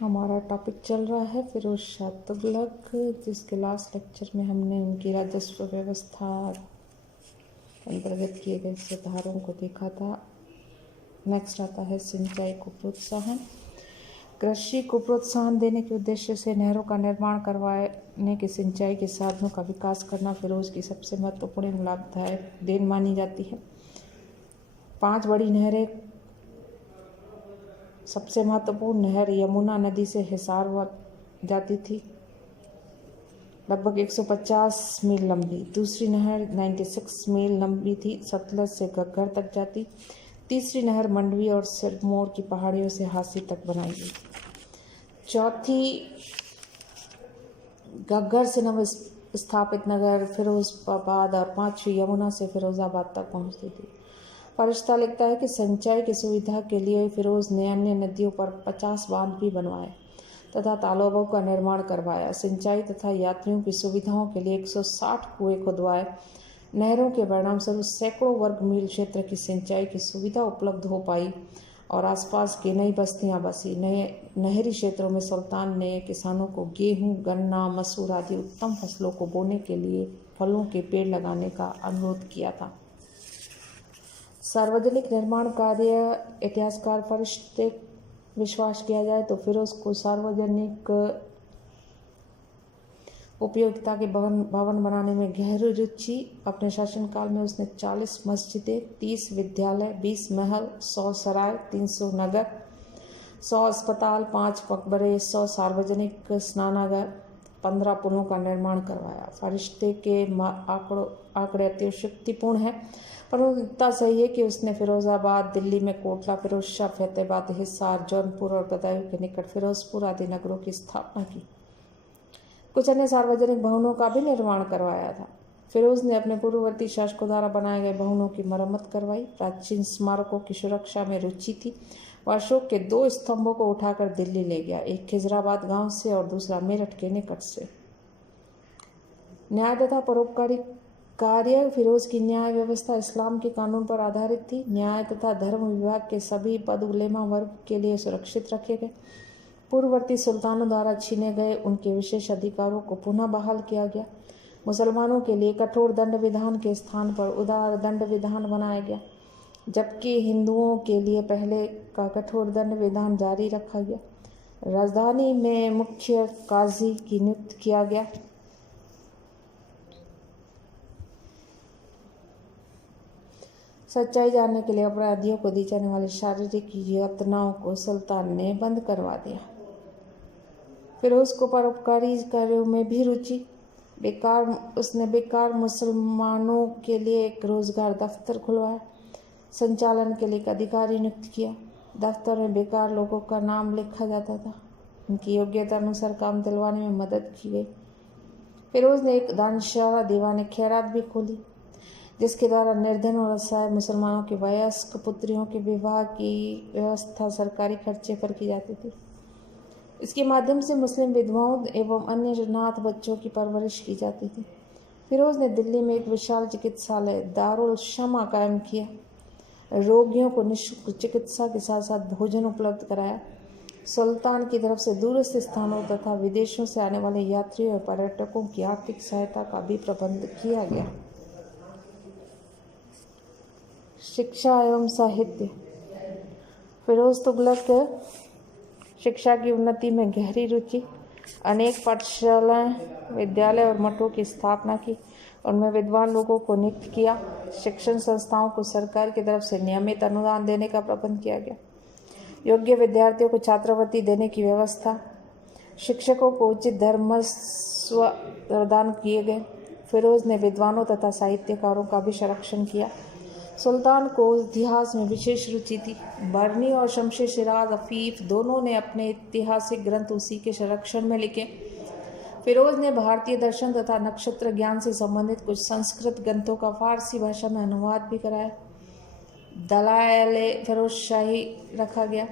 हमारा टॉपिक चल रहा है फिरोज शाह तुगलक, जिसके लास्ट लेक्चर में हमने उनकी राजस्व व्यवस्था अंतर्गत किए गए सुधारों को देखा था। नेक्स्ट आता है सिंचाई को प्रोत्साहन। कृषि को प्रोत्साहन देने के उद्देश्य से नहरों का निर्माण करवाने के सिंचाई के साधनों का विकास करना फिरोज की सबसे महत्वपूर्ण लाभदायक देन मानी जाती है। 5 बड़ी नहरें। सबसे महत्वपूर्ण नहर यमुना नदी से हिसार जाती थी, लगभग 150 मील लंबी। दूसरी नहर 96 मील लंबी थी, सतलज से घग्गर तक जाती। तीसरी नहर मंडवी और सिरमौर की पहाड़ियों से हांसी तक बनाई गई। चौथी घग्गर से नव स्थापित नगर फिरोजाबाद और 5वीं यमुना से फिरोजाबाद तक पहुंचती थी। फरिश्ता लिखता है कि सिंचाई की सुविधा के लिए फिरोज ने अन्य नदियों पर 50 बांध भी बनवाए तथा तालाबों का निर्माण करवाया। सिंचाई तथा यात्रियों की सुविधाओं के लिए 160 कुएं खुदवाए। नहरों के परिणामस्वरूप सैकड़ों वर्ग मील क्षेत्र की सिंचाई की सुविधा उपलब्ध हो पाई और आसपास की नई बस्तियां बसी। नए नहरी क्षेत्रों में सुल्तान ने किसानों को गेहूं, गन्ना, मसूर आदि उत्तम फसलों को बोने के लिए फलों के पेड़ लगाने का अनुरोध किया था। सार्वजनिक निर्माण कार्य। इतिहासकार फरिश्ते विश्वास किया जाए तो फिरोज को सार्वजनिक उपयोगिता के भवन बनाने में गहरी रुचि। अपने शासनकाल में उसने 40 मस्जिदें, 30 विद्यालय, 20 महल, 100 सराय, 300 नगर, 100 अस्पताल, 5 मकबरे, 100 सार्वजनिक स्नानागार, 15 पुलों का निर्माण करवाया। फरिश्ते के आंकड़े अत्युक्तिपूर्ण हैं, परंतु इतना सही है कि उसने फिरोजाबाद, दिल्ली में कोटला, फिरोजशाह, फतेहाबाद, हिसार, जौनपुर और बदायूं के निकट फिरोजपुर आदि नगरों की स्थापना की। कुछ अन्य सार्वजनिक भवनों का भी निर्माण करवाया था। फिरोज ने अपने पूर्ववर्ती शासकों द्वारा बनाए गए भवनों की मरम्मत करवाई। प्राचीन स्मारकों की सुरक्षा में रुचि थी। वह अशोक के 2 स्तंभों को उठाकर दिल्ली ले गया, एक खिजराबाद गांव से और दूसरा मेरठ के निकट से। न्याय तथा परोपकारी कार्य। फिरोज की न्याय व्यवस्था इस्लाम के कानून पर आधारित थी। न्याय तथा धर्म विभाग के सभी पद उलेमा वर्ग के लिए सुरक्षित रखे गए। पूर्ववर्ती सुल्तानों द्वारा छीने गए उनके विशेष अधिकारों को पुनः बहाल किया गया। मुसलमानों के लिए कठोर दंड विधान के स्थान पर उदार दंड विधान बनाया गया, जबकि हिंदुओं के लिए पहले का कठोर दंड विधान जारी रखा गया। राजधानी में मुख्य काजी की नियुक्त किया गया। सच्चाई जानने के लिए अपराधियों को दी जाने वाली शारीरिक यातनाओं को सुल्तान ने बंद करवा दिया। फिरोज को परोपकारी कार्यों में भी रुचि। उसने बेकार मुसलमानों के लिए एक रोजगार दफ्तर खुलवाया। संचालन के लिए एक अधिकारी नियुक्त किया। दफ्तर में बेकार लोगों का नाम लिखा जाता था। उनकी योग्यता अनुसार काम दिलवाने में मदद की गई। फिरोज ने एक दानशाला दीवाने खैरात भी खोली, जिसके द्वारा निर्धन और असहाय मुसलमानों की वयस्क पुत्रियों के विवाह की व्यवस्था सरकारी खर्चे पर की जाती थी। इसके माध्यम से मुस्लिम विधवाओं एवं अन्य अनाथ बच्चों की परवरिश की जाती थी। फिरोज ने दिल्ली में एक विशाल चिकित्सालय दारुल शमा कायम किया। रोगियों को निःशुल्क चिकित्सा के साथ साथ भोजन उपलब्ध कराया। सुल्तान की तरफ से दूरस्थ स्थानों तथा विदेशों से आने वाले यात्रियों और पर्यटकों की आर्थिक सहायता का भी प्रबंध किया गया। शिक्षा एवं साहित्य। फिरोज तुगलक शिक्षा की उन्नति में गहरी रुचि। अनेक पाठशालाएं, विद्यालय और मठों की स्थापना की। उनमें विद्वान लोगों को नियुक्त किया। शिक्षण संस्थाओं को सरकार की तरफ से नियमित अनुदान देने का प्रबंध किया गया। योग्य विद्यार्थियों को छात्रवृत्ति देने की व्यवस्था। शिक्षकों को उचित धर्मस्व प्रदान किए गए। फिरोज ने विद्वानों तथा साहित्यकारों का भी संरक्षण किया। सुल्तान को इतिहास में विशेष रुचि थी। बरनी और शमशेर सिराज अफीफ दोनों ने अपने ऐतिहासिक ग्रंथ उसी के संरक्षण में लिखे। फिरोज ने भारतीय दर्शन तथा नक्षत्र ज्ञान से संबंधित कुछ संस्कृत ग्रंथों का फारसी भाषा में अनुवाद भी कराया। दलाइल फिरोजशाही रखा गया।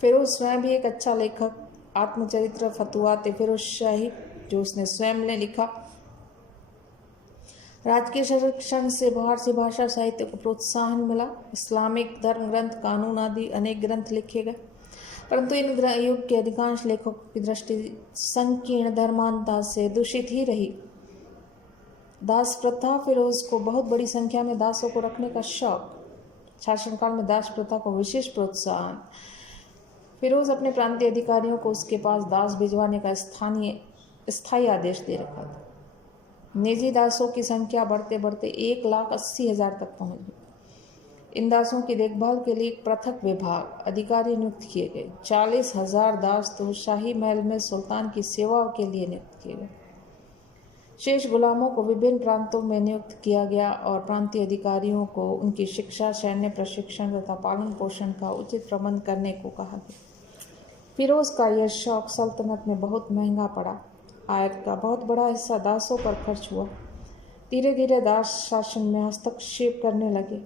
फिरोज स्वयं भी एक अच्छा लेखक। आत्मचरित्र फतुहात फिरोजशाही, जो उसने स्वयं ने लिखा। राजकीय संरक्षण से फारसी भाषा साहित्य को प्रोत्साहन मिला। इस्लामिक धर्म ग्रंथ, कानून आदि अनेक ग्रंथ लिखे गए परंतु इन युग के अधिकांश लेखकों की दृष्टि संकीर्ण धर्मांता से दूषित ही रही। दास प्रथा, फिरोज को बहुत बड़ी संख्या में दासों को रखने का शौक, शासनकाल में दास प्रथा को विशेष प्रोत्साहन। फिरोज अपने प्रांतीय अधिकारियों को उसके पास दास भिजवाने का स्थायी आदेश दे रखा था। निजी दासों की संख्या बढ़ते बढ़ते 1,80,000 तक पहुंच गई। इन दासों की देखभाल के लिए एक पृथक विभाग, अधिकारी नियुक्त किए गए। 40,000 दास तो शाही महल में सुल्तान की सेवा के लिए नियुक्त किए गए। शेष गुलामों को विभिन्न प्रांतों में नियुक्त किया गया और प्रांतीय अधिकारियों को उनकी शिक्षा, सैन्य प्रशिक्षण तथा पालन पोषण का उचित प्रबंध करने को कहा गया। फिरोज का यह शौक सल्तनत में बहुत महंगा पड़ा। आयत का बहुत बड़ा हिस्सा दासों पर खर्च हुआ। धीरे धीरे दास शासन में हस्तक्षेप करने लगे।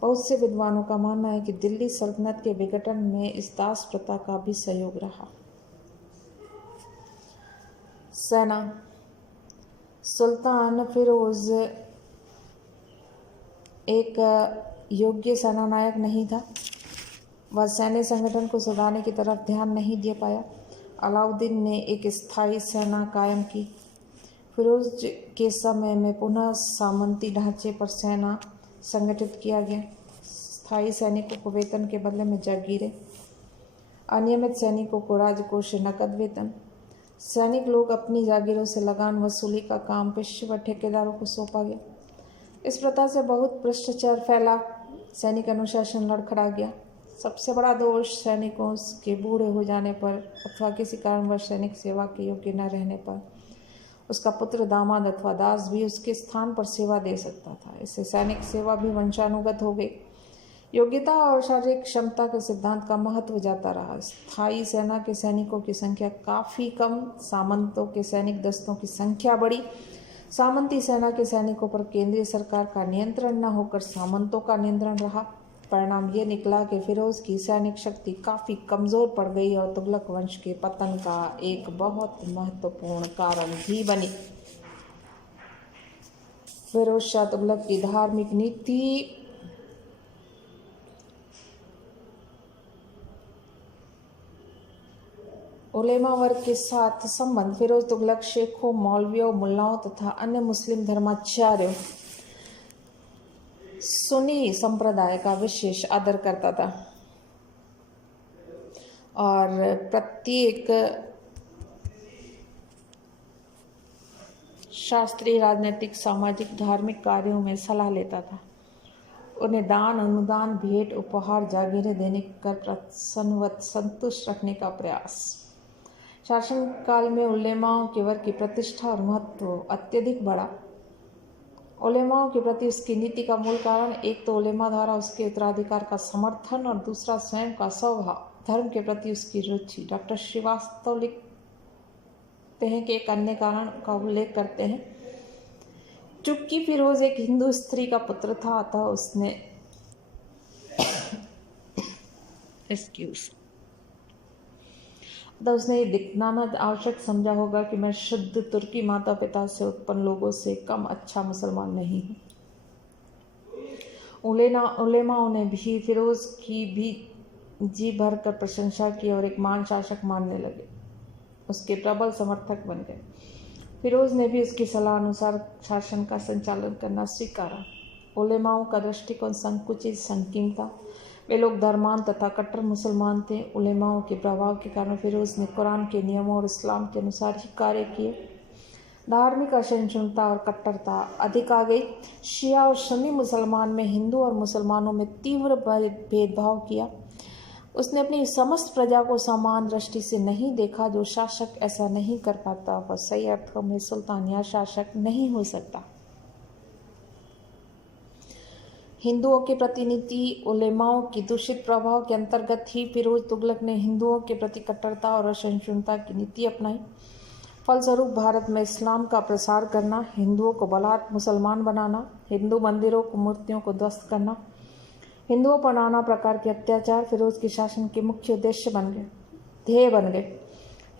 बहुत से विद्वानों का मानना है कि दिल्ली सल्तनत के विघटन में इस दास प्रथा का भी सहयोग रहा। सेना। सुल्तान फिरोज एक योग्य सेनानायक नहीं था। वह सैन्य संगठन को सुधारने की तरफ ध्यान नहीं दे पाया। अलाउद्दीन ने एक स्थायी सेना कायम की। फिरोज के समय में पुनः सामंती ढांचे पर सेना संगठित किया गया। स्थायी सैनिकों को वेतन के बदले में जागीरें, अनियमित सैनिकों को राजकोष से नकद वेतन। सैनिक लोग अपनी जागीरों से लगान वसूली का काम पेशेवर ठेकेदारों को सौंपा गया। इस प्रथा से बहुत भ्रष्टाचार फैला। सैनिक अनुशासन लड़खड़ा गया। सबसे बड़ा दोष सैनिकों के बूढ़े हो जाने पर अथवा किसी कारणवश सैनिक सेवा के योग्य न रहने पर उसका पुत्र, दामाद अथवा दास भी उसके स्थान पर सेवा दे सकता था। इससे सैनिक सेवा भी वंशानुगत हो गई। योग्यता और शारीरिक क्षमता के सिद्धांत का महत्व जाता रहा। स्थायी सेना के सैनिकों की संख्या काफ़ी कम, सामंतों के सैनिक दस्तों की संख्या बढ़ी। सामंती सेना के सैनिकों पर केंद्रीय सरकार का नियंत्रण न होकर सामंतों का नियंत्रण रहा। परिणाम ये निकला कि फिरोज की सैनिक शक्ति काफ़ी कमज़ोर पड़ गई और तुगलक वंश के पतन का एक बहुत महत्वपूर्ण कारण भी बनी। फिरोज शाह तुगलक की धार्मिक नीति उलेमा वर्ग के साथ संबंध। फिरोज तुगलक शेखों, मौलवियों, मुल्लाओं तथा अन्य मुस्लिम धर्माचार्यों, सुन्नी संप्रदाय का विशेष आदर करता था और प्रत्येक शास्त्रीय, राजनीतिक, सामाजिक, धार्मिक कार्यों में सलाह लेता था। उन्हें दान, अनुदान, भेंट, उपहार, जागीरें देने कर प्रसन्नवत संतुष्ट रखने का प्रयास। शासनकाल में उलेमाओं के वर्ग की प्रतिष्ठा और महत्व अत्यधिक बढ़ा। उलेमाओं के प्रति उसकी नीति का मूल कारण एक तो उलेमा द्वारा उसके उत्तराधिकार का समर्थन और दूसरा स्वयं का स्वभाव, धर्म के प्रति उसकी रुचि। डॉक्टर श्रीवास्तव लिखते हैं कि एक अन्य कारण का उल्लेख करते हैं, चूंकि फिरोज एक हिंदू स्त्री का पुत्र था, अतः उसने ये दिखलाना आवश्यक समझा होगा कि मैं शुद्ध तुर्की माता पिता से उत्पन्न लोगों से कम अच्छा मुसलमान नहीं हूँ। उलेमाओं ने भी फिरोज की भी जी भर कर प्रशंसा की और एक महान शासक मानने लगे। उसके प्रबल समर्थक बन गए। फिरोज ने भी उसकी सलाह अनुसार शासन का संचालन करना स्वीकारा। उलेमाओं का दृष्टिकोण संकुचित, संकीर्ण था। वे लोग धर्मांध तथा कट्टर मुसलमान थे। उलेमाओं के प्रभाव के कारण फिरोज ने कुरान के नियमों और इस्लाम के अनुसार ही कार्य किए। धार्मिक असहिष्णुता और कट्टरता अधिक आ गई। शिया और सुन्नी मुसलमान में, हिंदू और मुसलमानों में तीव्र भेदभाव किया। उसने अपनी समस्त प्रजा को समान दृष्टि से नहीं देखा। जो शासक ऐसा नहीं कर पाता वह सही अर्थों में सुल्तान या शासक नहीं हो सकता। हिंदुओं के प्रति नीति उलेमाओं की दूषित प्रभाव के अंतर्गत ही फिरोज तुगलक ने हिंदुओं के प्रति कट्टरता और असहिष्णुता की नीति अपनाई। फलस्वरूप भारत में इस्लाम का प्रसार करना, हिंदुओं को बलात् मुसलमान बनाना, हिंदू मंदिरों को, मूर्तियों को ध्वस्त करना, हिंदुओं पर नाना प्रकार के अत्याचार फिरोज के शासन के मुख्य उद्देश्य बन गए, ध्येय बन गए।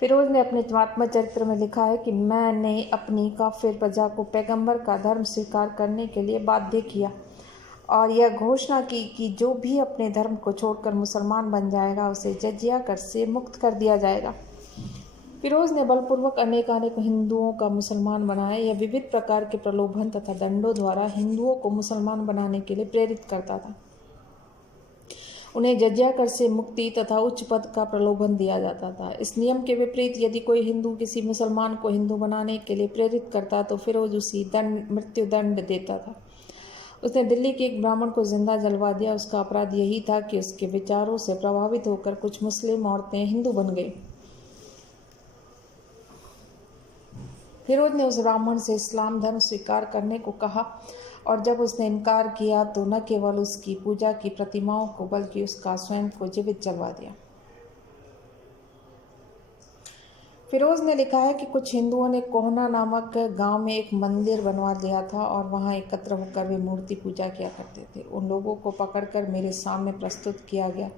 फिरोज ने अपने आत्मचरित्र में लिखा है कि मैंने अपनी काफिर प्रजा को पैगंबर का धर्म स्वीकार करने के लिए बाध्य किया और यह घोषणा की कि जो भी अपने धर्म को छोड़कर मुसलमान बन जाएगा उसे जजिया कर से मुक्त कर दिया जाएगा। फिरोज ने बलपूर्वक अनेकानेक हिंदुओं का मुसलमान बनाया। यह विविध प्रकार के प्रलोभन तथा दंडों द्वारा हिंदुओं को मुसलमान बनाने के लिए प्रेरित करता था। उन्हें जजिया कर से मुक्ति तथा उच्च पद का प्रलोभन दिया जाता था। इस नियम के विपरीत यदि कोई हिंदू किसी मुसलमान को हिंदू बनाने के लिए प्रेरित करता तो फिरोज उसी मृत्यु दंड देता था। उसने दिल्ली के एक ब्राह्मण को जिंदा जलवा दिया। उसका अपराध यही था कि उसके विचारों से प्रभावित होकर कुछ मुस्लिम औरतें हिंदू बन गई। फिरोज ने उस ब्राह्मण से इस्लाम धर्म स्वीकार करने को कहा और जब उसने इनकार किया तो न केवल उसकी पूजा की प्रतिमाओं को बल्कि उसका स्वयं को जीवित जलवा दिया। फिरोज ने लिखा है कि कुछ हिंदुओं ने कोहना नामक गांव में एक मंदिर बनवा लिया था और वहां एकत्र होकर वे मूर्ति पूजा किया करते थे। उन लोगों को पकड़कर मेरे सामने प्रस्तुत किया गया।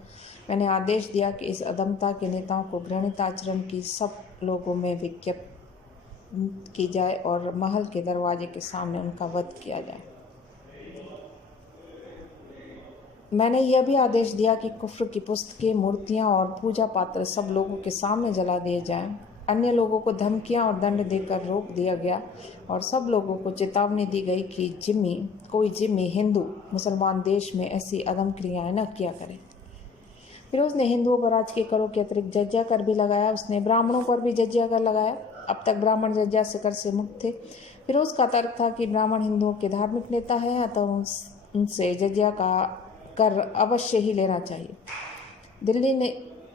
मैंने आदेश दिया कि इस अधमता के नेताओं को घृणित आचरण की सब लोगों में विज्ञप्ति की जाए और महल के दरवाजे के सामने उनका वध किया जाए। मैंने यह भी आदेश दिया कि कुफ्र की पुस्तकें, मूर्तियां और पूजा पात्र सब लोगों के सामने जला दिए जाएं। अन्य लोगों को धमकियां और दंड देकर रोक दिया गया और सब लोगों को चेतावनी दी गई कि कोई जिम्मी हिंदू मुसलमान देश में ऐसी अधम क्रियाएं न किया करे। फिरोज ने हिंदुओं पर आज के करों के अतिरिक्त जजिया कर भी लगाया। उसने ब्राह्मणों पर भी जजिया कर लगाया। अब तक ब्राह्मण जजिया से कर से मुक्त थे। फिरोज का तर्क था कि ब्राह्मण हिंदुओं के धार्मिक नेता हैं, अतः उनसे जजिया का कर अवश्य ही लेना चाहिए।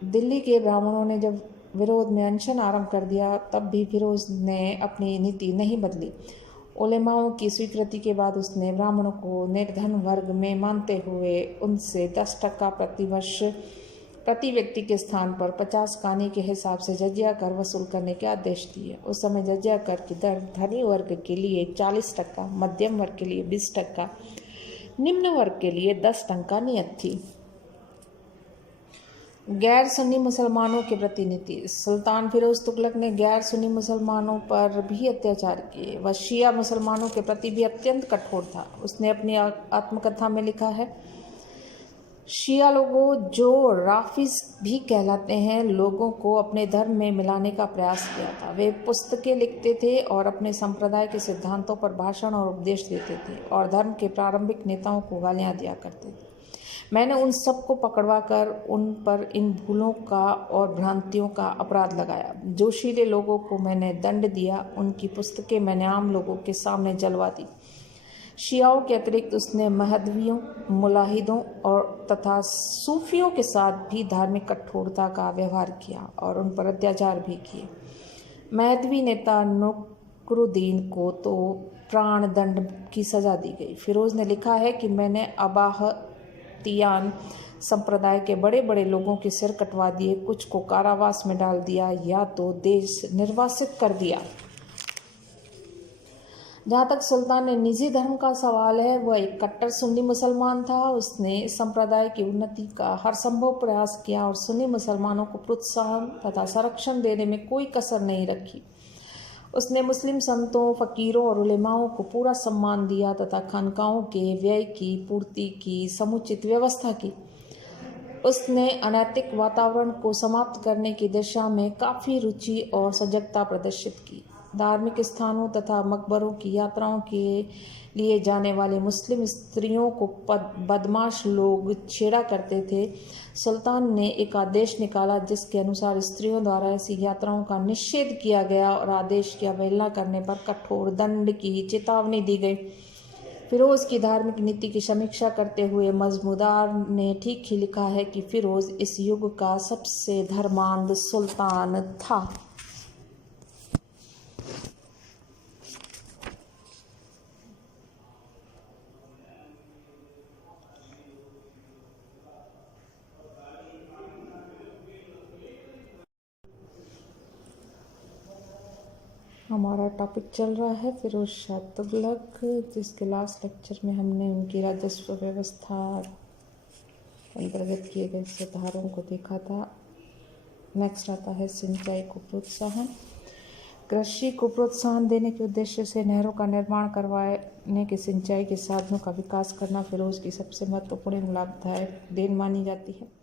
दिल्ली के ब्राह्मणों ने जब विरोध में अनशन आरंभ कर दिया तब भी फिरोज ने अपनी नीति नहीं बदली। उलेमाओं की स्वीकृति के बाद उसने ब्राह्मणों को निर्धन वर्ग में मानते हुए उनसे 10% प्रतिवर्ष प्रति व्यक्ति के स्थान पर 50 कानी के हिसाब से जजिया कर वसूल करने के आदेश दिए। उस समय जजिया कर की दर धनी वर्ग के लिए 40%, मध्यम वर्ग के लिए 20%, निम्न वर्ग के लिए 10% नियत थी। गैर सुन्नी मुसलमानों के प्रति नीति। सुल्तान फिरोज तुगलक ने गैर सुन्नी मुसलमानों पर भी अत्याचार किए। वह शिया मुसलमानों के प्रति भी अत्यंत कठोर था। उसने अपनी आत्मकथा में लिखा है, शिया लोगों, जो राफिज भी कहलाते हैं, लोगों को अपने धर्म में मिलाने का प्रयास किया था। वे पुस्तकें लिखते थे और अपने संप्रदाय के सिद्धांतों पर भाषण और उपदेश देते थे और धर्म के प्रारंभिक नेताओं को गालियां दिया करते थे। मैंने उन सबको पकड़वा कर उन पर इन भूलों का और भ्रांतियों का अपराध लगाया। जोशीले लोगों को मैंने दंड दिया। उनकी पुस्तकें मैंने आम लोगों के सामने जलवा दी। शियाओं के अतिरिक्त उसने महदवियों, मुलाहिदों और तथा सूफियों के साथ भी धार्मिक कठोरता का व्यवहार किया और उन पर अत्याचार भी किए। महदवी नेता नुकरुद्दीन को तो प्राण दंड की सजा दी गई। फिरोज ने लिखा है कि मैंने अबाहतियान संप्रदाय के बड़े बड़े लोगों के सिर कटवा दिए, कुछ को कारावास में डाल दिया या तो देश निर्वासित कर दिया। जहाँ तक सुल्तान ने निजी धर्म का सवाल है, वह एक कट्टर सुन्नी मुसलमान था। उसने संप्रदाय की उन्नति का हर संभव प्रयास किया और सुन्नी मुसलमानों को प्रोत्साहन तथा संरक्षण देने में कोई कसर नहीं रखी। उसने मुस्लिम संतों, फकीरों और उलेमाओं को पूरा सम्मान दिया तथा खानकाहों के व्यय की पूर्ति की समुचित व्यवस्था की। उसने अनैतिक वातावरण को समाप्त करने की दिशा में काफ़ी रुचि और सजगता प्रदर्शित की। धार्मिक स्थानों तथा मकबरों की यात्राओं के लिए जाने वाले मुस्लिम स्त्रियों को बदमाश लोग छेड़ा करते थे। सुल्तान ने एक आदेश निकाला जिसके अनुसार स्त्रियों द्वारा ऐसी यात्राओं का निषेध किया गया और आदेश की अवहेलना करने पर कठोर दंड की चेतावनी दी गई। फिरोज की धार्मिक नीति की समीक्षा करते हुए मजमूदार ने ठीक ही लिखा है कि फिरोज इस युग का सबसे धर्मांध सुल्तान था। हमारा टॉपिक चल रहा है फिरोज शाह तुगलक, जिसके लास्ट लेक्चर में हमने उनकी राजस्व व्यवस्था अंतर्गत किए गए सुधारों को देखा था। नेक्स्ट आता है सिंचाई को प्रोत्साहन। कृषि को प्रोत्साहन देने के उद्देश्य से नहरों का निर्माण करवाने के सिंचाई के साधनों का विकास करना फिरोज की सबसे महत्वपूर्ण लाभदायक देन मानी जाती है।